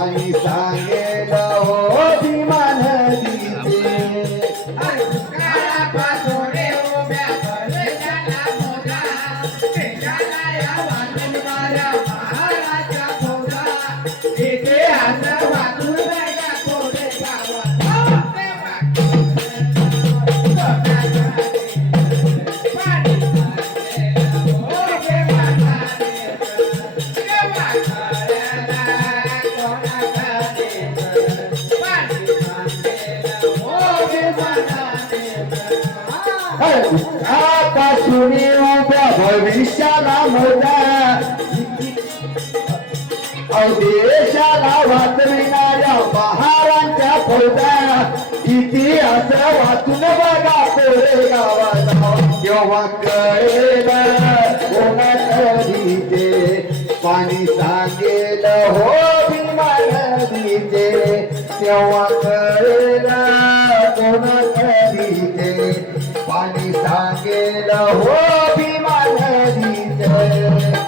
पाणी सांगेल हो भीमा नदीचे आकाशून उभ्या भविष्याला मोजा देशाला वाचविणाऱ्या महारांच्या फौजा इतिहास वाचून बघा कोरे गावाला केव्हा कळेल कोणा नदीचे पाणी सांगेल हो भीमा नदीचे तेव्हा कळेल कोणा नदीचे पाणी सांगेल हो भीमा नदीचे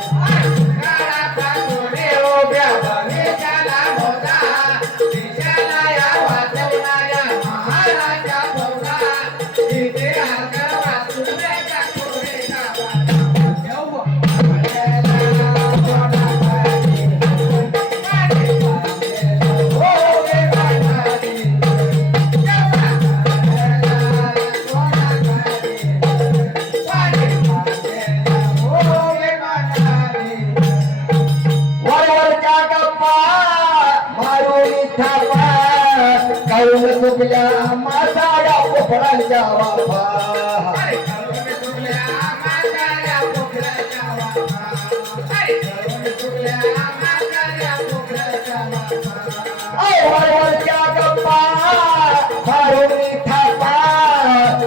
करून चुकल्या माझ्या पोपडांच्या वाफा वरवरच्या गप्पा मारून थापा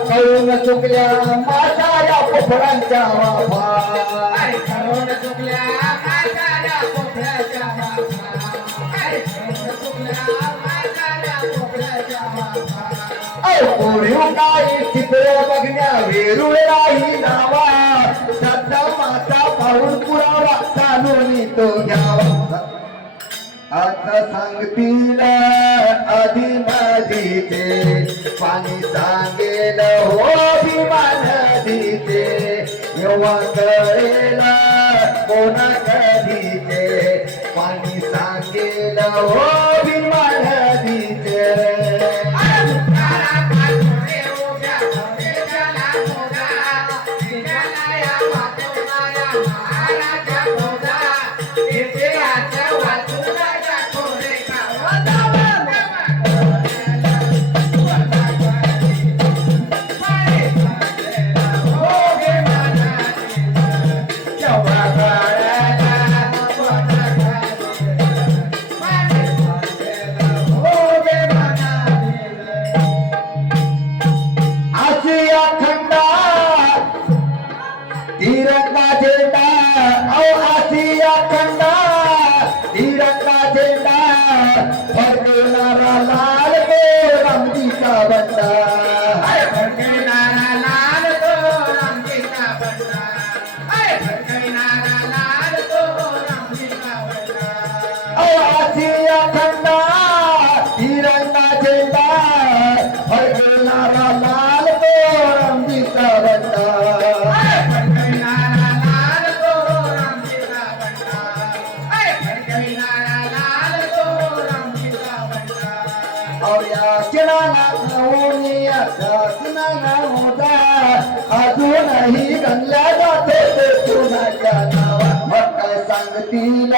करून चुकल्या माझ्या पोपडांच्या वाफा करून चुकल्या माझ्या पोपडांच्या वाफा कोणीव काही चित्र बघण्या वेरूळ राही नावा सध्या माता पाहून पुरावा कानूनी तो घ्यावा आता सांगतील आधी नदीचे पाणी सांगेल हो भीमा नदीचे येव्हा कळेल कोणा नदीचे पाणी सांगेल हो भीमा नदीचे तिरंगा झेंडा आसिया खंडा तिरंगा झेंडा फडकवणारा लाल तो रामजीचा बंडा फडकवणारा लाल तो रामजीचा बंडा फडकवणारा लाल तो रामजीचा बंडा आसिया खंडा तिरंगा झेंडा फडकवणारा लाल तो रामजीचा बंडा अजूनही गणल्या जातो ते कुणाच्या नावा मग काय सांगतील